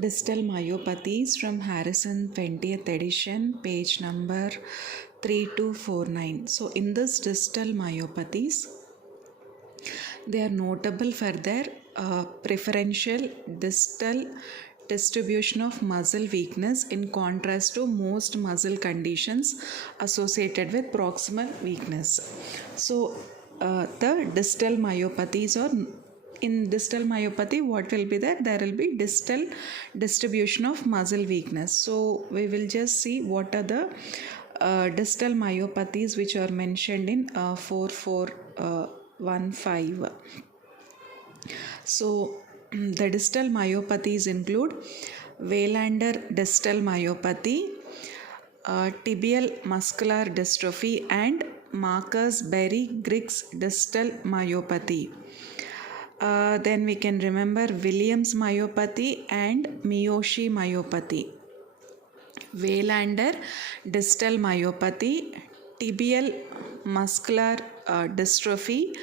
Distal Myopathies from Harrison 20th edition, page number 3249. So, in this distal myopathies, they are notable for their preferential distal distribution of muscle weakness in contrast to most muscle conditions associated with proximal weakness. So, the distal myopathies, or in distal myopathy, what will be there? There will be distal distribution of muscle weakness. So we will just see what are the distal myopathies which are mentioned in 4415. So the distal myopathies include Waylander distal myopathy, tibial muscular dystrophy, and Marcus-Berry-Griggs distal myopathy. Then we can remember Williams myopathy and Miyoshi myopathy. Waylander distal myopathy, tibial muscular dystrophy,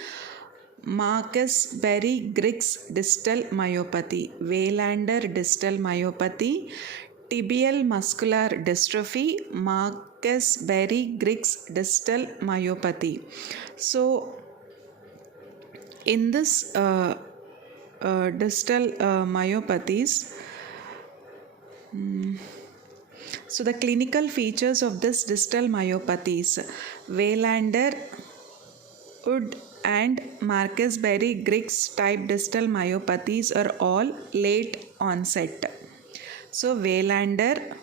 Marcus-Berry-Griggs distal myopathy. Waylander distal myopathy, tibial muscular dystrophy, Marcus-Berry-Griggs distal myopathy. So in this distal myopathies, so the clinical features of this distal myopathies, Waylander, Wood and Marcus-Berry-Griggs type distal myopathies are all late onset. So Waylander,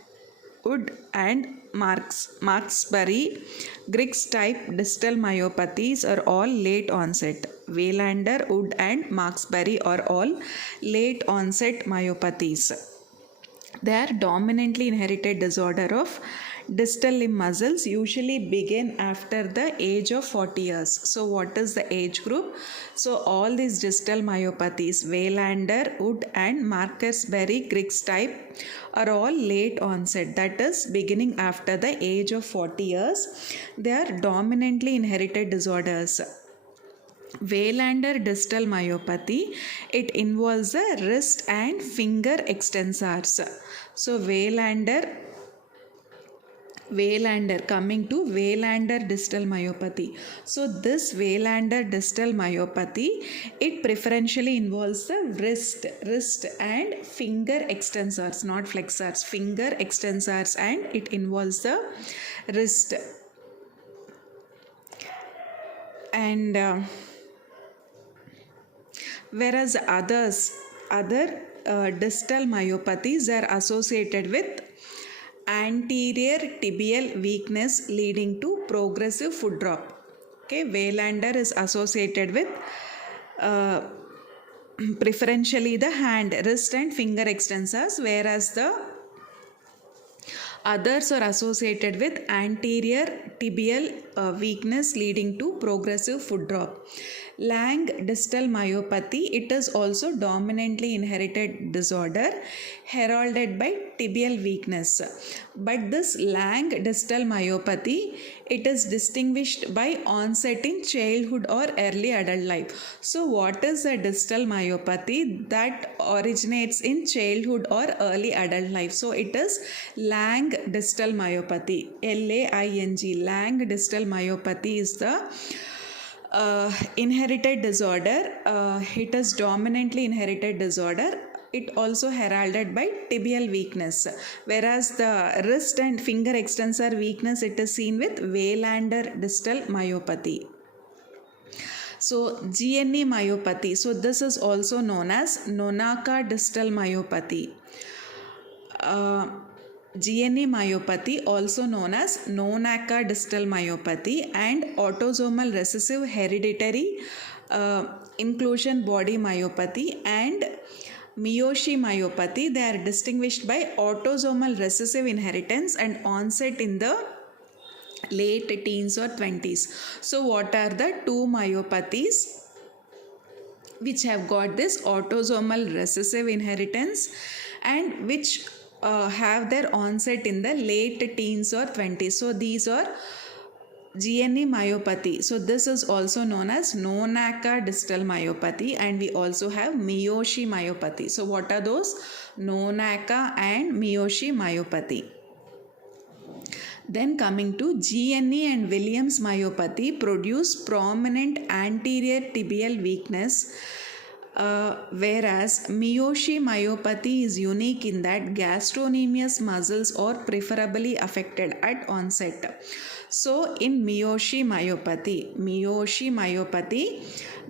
Wood and Marcus-Berry-Griggs type distal myopathies are all late onset. Waylander, Wood and Marcus-Berry are all late onset myopathies. They are dominantly inherited disorder of distal limb muscles, usually begin after the age of 40 years. So what is the age group? So all these distal myopathies, Waylander, Wood and Marcus-Berry-Griggs type, are all late onset, that is beginning after the age of 40 years. They are dominantly inherited disorders. Waylander distal myopathy, it involves the wrist and finger extensors. So Waylander, coming to Waylander distal myopathy. So this Waylander distal myopathy, it preferentially involves the wrist and finger extensors, not flexors, finger extensors, and it involves the wrist. And whereas other distal myopathies are associated with anterior tibial weakness leading to progressive foot drop. Okay, Waylander is associated with preferentially the hand, wrist and finger extensors, whereas the others are associated with anterior tibial weakness leading to progressive foot drop. Lang distal myopathy, it is also dominantly inherited disorder heralded by tibial weakness. But this Lang distal myopathy, it is distinguished by onset in childhood or early adult life. So what is a distal myopathy? That originates in childhood or early adult life. So it is Lang distal myopathy, L-A-I-N-G. Lang distal myopathy is the inherited disorder. It is dominantly inherited disorder. It also heralded by tibial weakness, whereas the wrist and finger extensor weakness, it is seen with Waylander distal myopathy. So GNE myopathy, so this is also known as Nonaka distal myopathy. GNE myopathy, also known as Nonaka distal myopathy, and autosomal recessive hereditary inclusion body myopathy and Miyoshi myopathy, they are distinguished by autosomal recessive inheritance and onset in the late teens or 20s. So what are the two myopathies which have got this autosomal recessive inheritance and which have their onset in the late teens or 20s? So these are GNE myopathy. So this is also known as Nonaka distal myopathy, and we also have Miyoshi myopathy. So what are those? Nonaka and Miyoshi myopathy. Then coming to GNE and Williams myopathy produce prominent anterior tibial weakness, whereas Miyoshi myopathy is unique in that gastrocnemius muscles are preferably affected at onset. So in Miyoshi myopathy,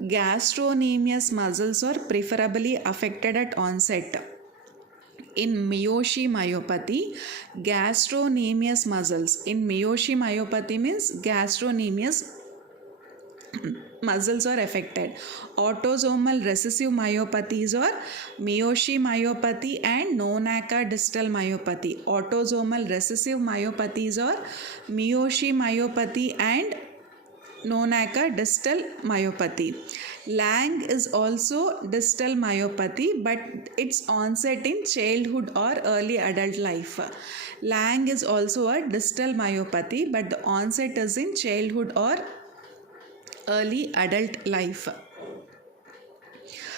gastrocnemius muscles are preferably affected at onset. In Miyoshi myopathy, gastrocnemius muscles. In Miyoshi myopathy means gastrocnemius muscles are affected. Autosomal recessive myopathies are Miyoshi myopathy and Nonaka distal myopathy. Autosomal recessive myopathies are Miyoshi myopathy and Nonaka distal myopathy. Lang is also distal myopathy, but its onset in childhood or early adult life. Lang is also a distal myopathy, but the onset is in childhood or early adult life.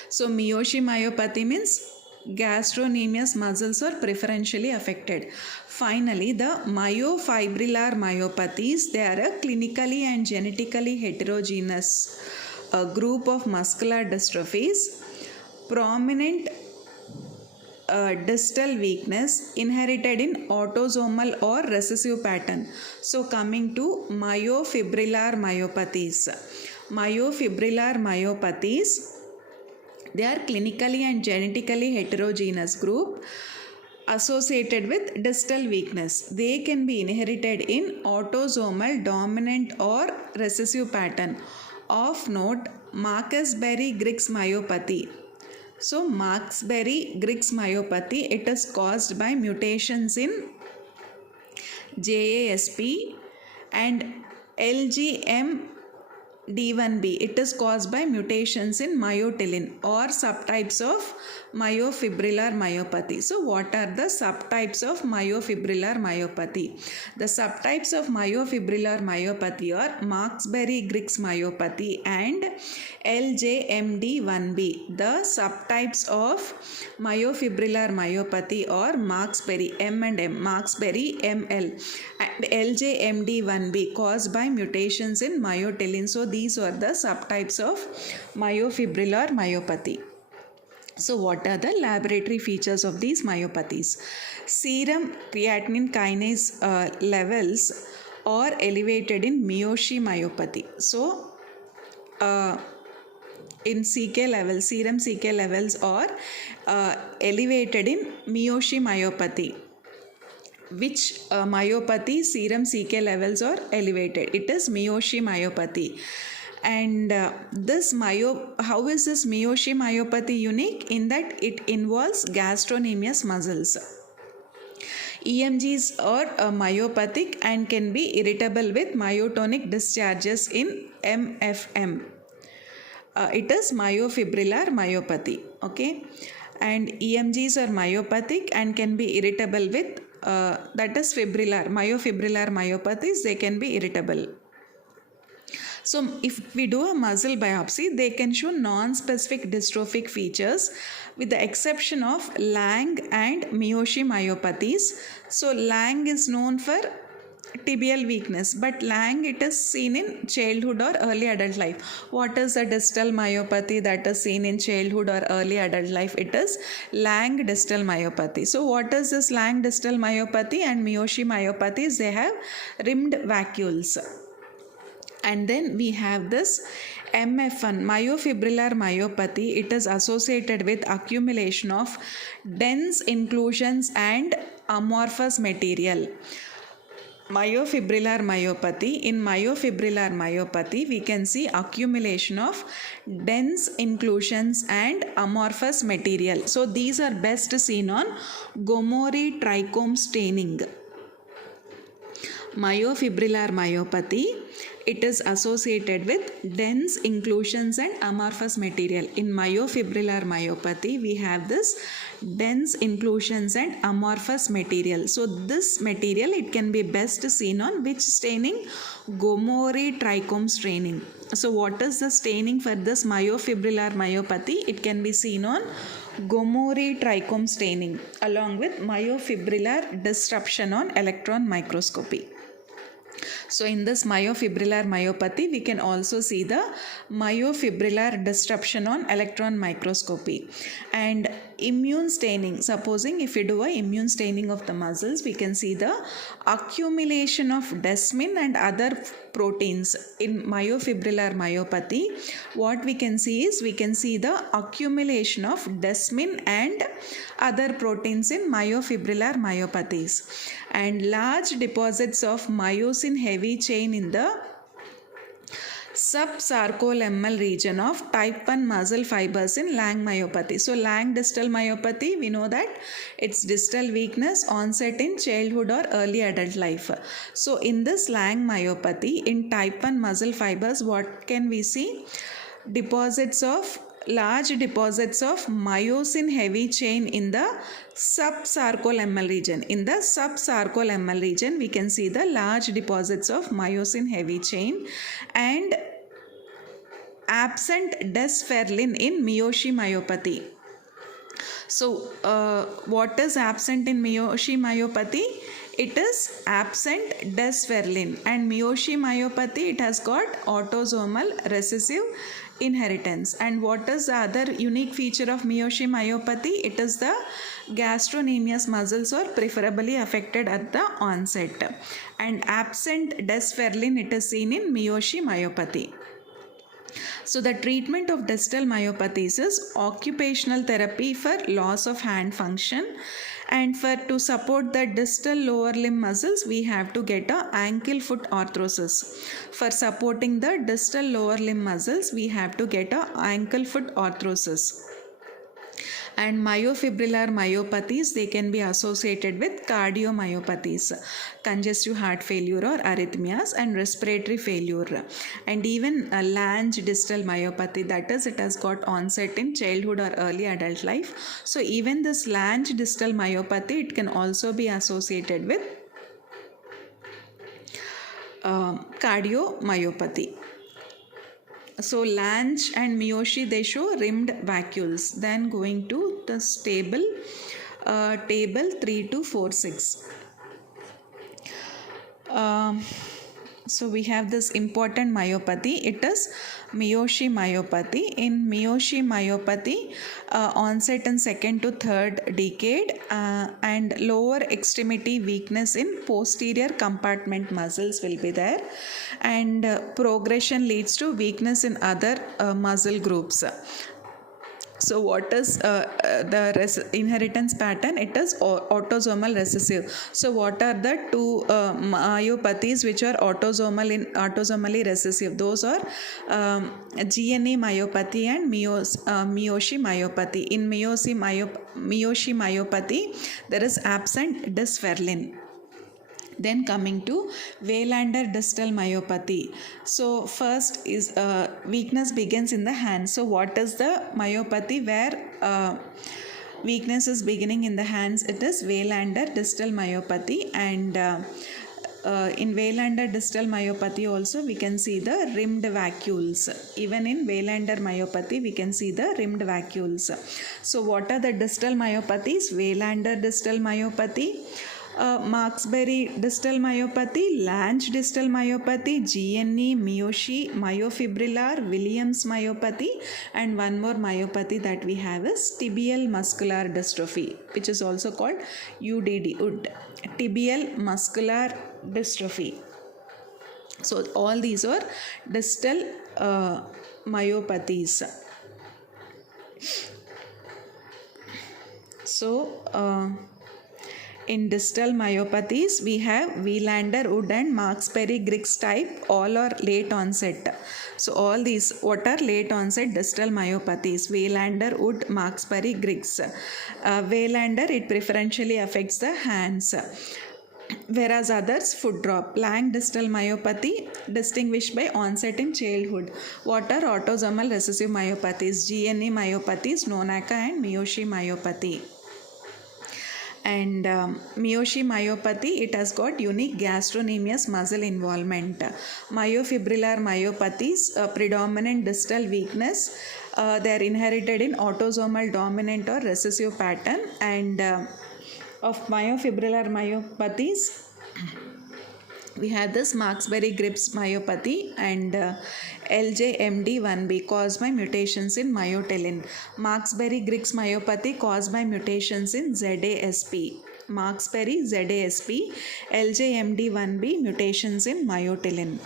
So Miyoshi myopathy means gastrocnemius muscles are preferentially affected. Finally, the myofibrillar myopathies, they are a clinically and genetically heterogeneous group of muscular dystrophies. Prominent distal weakness inherited in autosomal or recessive pattern. So coming to myofibrillar myopathies. Myofibrillar myopathies, they are clinically and genetically heterogeneous group associated with distal weakness. They can be inherited in autosomal dominant or recessive pattern. Of note, Marcus-Berry-Griggs myopathy. So Marcus-Berry-Griggs myopathy, it is caused by mutations in JASP and LGMD1B. It is caused by mutations in myotilin or subtypes of myofibrillar myopathy. So what are the subtypes of myofibrillar myopathy? The subtypes of myofibrillar myopathy are Marcus-Berry-Griggs myopathy and LJMD1B. The subtypes of myofibrillar myopathy are Marcus-Berry M and M, Marcus-Berry ML, and LJMD1B caused by mutations in myotilin. So these are the subtypes of myofibrillar myopathy. So what are the laboratory features of these myopathies? Serum creatinine kinase levels are elevated in Miyoshi myopathy. So in CK levels, serum CK levels are elevated in Miyoshi myopathy. Which myopathy serum CK levels are elevated? It is Miyoshi myopathy. And how is this Miyoshi myopathy unique? In that it involves gastrocnemius muscles. EMGs are myopathic and can be irritable with myotonic discharges in MFM. It is myofibrillar myopathy. Okay, and EMGs are myopathic and can be irritable with that is myofibrillar myopathies. They can be irritable. So if we do a muscle biopsy, they can show non-specific dystrophic features with the exception of Lang and Miyoshi myopathies. So Lang is known for tibial weakness, but Lang it is seen in childhood or early adult life. What is the distal myopathy that is seen in childhood or early adult life? It is Lang distal myopathy. So what is this Lang distal myopathy and Miyoshi myopathies? They have rimmed vacuoles. And then we have this MF1, myofibrillar myopathy. It is associated with accumulation of dense inclusions and amorphous material. Myofibrillar myopathy. In myofibrillar myopathy, we can see accumulation of dense inclusions and amorphous material. So these are best seen on Gomori trichome staining. Myofibrillar myopathy, it is associated with dense inclusions and amorphous material. In myofibrillar myopathy, we have this dense inclusions and amorphous material. So this material, it can be best seen on which staining? Gomori trichome staining. So what is the staining for this myofibrillar myopathy? It can be seen on Gomori trichome staining along with myofibrillar disruption on electron microscopy. So in this myofibrillar myopathy, we can also see the myofibrillar disruption on electron microscopy. And immune staining, supposing if we do a immune staining of the muscles, we can see the accumulation of desmin and other proteins. In myofibrillar myopathy, what we can see is, we can see the accumulation of desmin and other proteins in myofibrillar myopathies, and large deposits of myosin heavy chain in the subsarcolemmal region of type 1 muscle fibers in Lang myopathy. So Lang distal myopathy, we know that it's distal weakness onset in childhood or early adult life. So in this Lang myopathy, in type 1 muscle fibers, what can we see? Large deposits of myosin heavy chain in the subsarcolemmal region. In the subsarcolemmal region, we can see the large deposits of myosin heavy chain, and absent desferlin in Miyoshi myopathy. So, what is absent in Miyoshi myopathy? It is absent desferlin, and Miyoshi myopathy, it has got autosomal recessive inheritance. And what is the other unique feature of Miyoshi myopathy? It is the gastrocnemius muscles are preferably affected at the onset, and absent desferlin it is seen in Miyoshi myopathy. So the treatment of distal myopathies is occupational therapy for loss of hand function, and to support the distal lower limb muscles, we have to get a ankle foot arthrosis. For supporting the distal lower limb muscles, we have to get a ankle foot arthrosis. And myofibrillar myopathies, they can be associated with cardiomyopathies, congestive heart failure or arrhythmias, and respiratory failure. And even a Lange distal myopathy, that is, it has got onset in childhood or early adult life. So even this Lange distal myopathy, it can also be associated with cardiomyopathy. So Lange and Miyoshi, they show rimmed vacuoles. Then going to this table 3 to 4, 6. So we have this important myopathy. It is Miyoshi myopathy. In Miyoshi myopathy, onset in second to third decade, and lower extremity weakness in posterior compartment muscles will be there, and progression leads to weakness in other muscle groups. So what is the inheritance pattern? It is autosomal recessive. So what are the two myopathies which are autosomally recessive? Those are GNE myopathy and Miyoshi myopathy. In Miyoshi myopathy, there is absent desferlin. Then coming to Waylander distal myopathy. So first is weakness begins in the hand. So what is the myopathy where weakness is beginning in the hands? It is Waylander distal myopathy, and in Waylander distal myopathy also we can see the rimmed vacuoles. Even in Waylander myopathy we can see the rimmed vacuoles. So what are the distal myopathies? Waylander distal myopathy, Marksbury distal myopathy, Lange distal myopathy, GNE, Miyoshi, myofibrillar, Williams myopathy, and one more myopathy that we have is tibial muscular dystrophy, which is also called UDD, tibial muscular dystrophy. So all these are distal myopathies. So in distal myopathies, we have Waylander, Wood and Marksbury-Griggs type. All are late onset. So all these, what are late onset distal myopathies? Waylander, Wood, Marksbury-Griggs. Waylander, it preferentially affects the hands, whereas others foot drop. Lang distal myopathy, distinguished by onset in childhood. What are autosomal recessive myopathies? GNE myopathies, Nonaka and Miyoshi myopathy. And Miyoshi myopathy, it has got unique gastrocnemius muscle involvement. Myofibrillar myopathies, predominant distal weakness. They are inherited in autosomal dominant or recessive pattern. And of myofibrillar myopathies, we have this Marksbury-Gribbs myopathy and LJMD1B caused by mutations in myotelin. Marksbury-Gribbs myopathy caused by mutations in ZASP. Marksbury ZASP, LJMD1B mutations in myotelin.